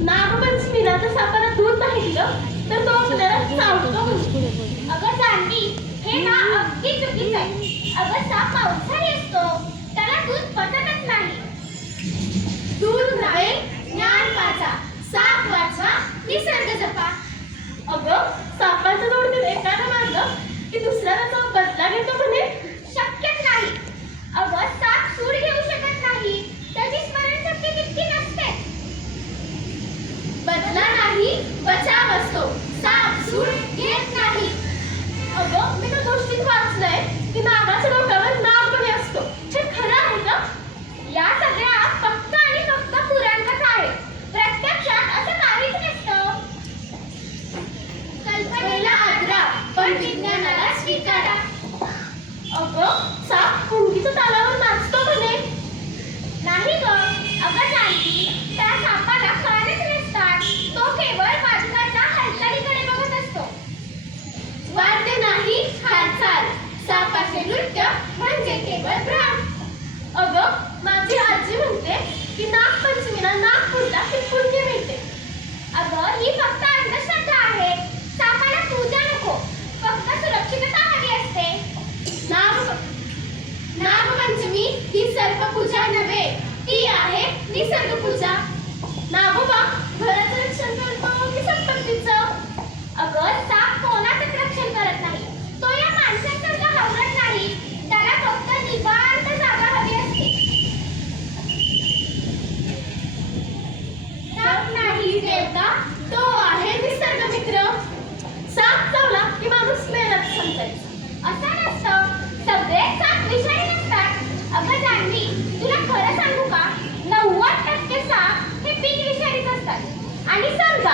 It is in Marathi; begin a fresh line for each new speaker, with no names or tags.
जर आपण दूध नाही दिलं. तर तो आपल्याला चावतो
अगं जानवी हे ना अगदी चुकीचं आहे. अगं साप पावसाळी असतो. त्याला दूध पचतच नाही.
दूध नव्हे
ज्ञान वाचा. साप वाचवा निसर्ग जपा.
मी वाचलंय की नागाच्या डोक्यावर नाग असतो. हे खरं आहे का?
या सगळ्या फक्त आणि फक्त पुराणकथा आहे. प्रत्यक्षात असं काहीच नसतं. कल्पनेला आदरा पण विज्ञानाला स्वीकारा.
अगं साप कुंडीच्या की नागपंचमीला नाग फुटला की पुण्य मिळते.
अगं ही फक्त अंधश्रद्धा आहे. सापाला पूजा नको. फक्त सुरक्षितता हवी असते.
नाग नागपंचमी ही सर्पपूजा नव्हे. ती आहे निसर्ग पूजा नागोबा घराचं रक्षण करतो की संपत्तीचं
अगं साप कोणाचंच रक्षण करत नाही तो या माणसासारखा घाबरत नाही त्याला फक्त निवांत जागा हवी असते
साप नाही देवता तो आहे निसर्ग मित्र साप चावला की माणूस मेहनत समजायचं
असं नसतं. सगळे साप विषारी नसतात. अगं जानवी तुला खरं सांगू का? नव्वद टक्के साप हे बिनविषारीच असतात. आणि समजा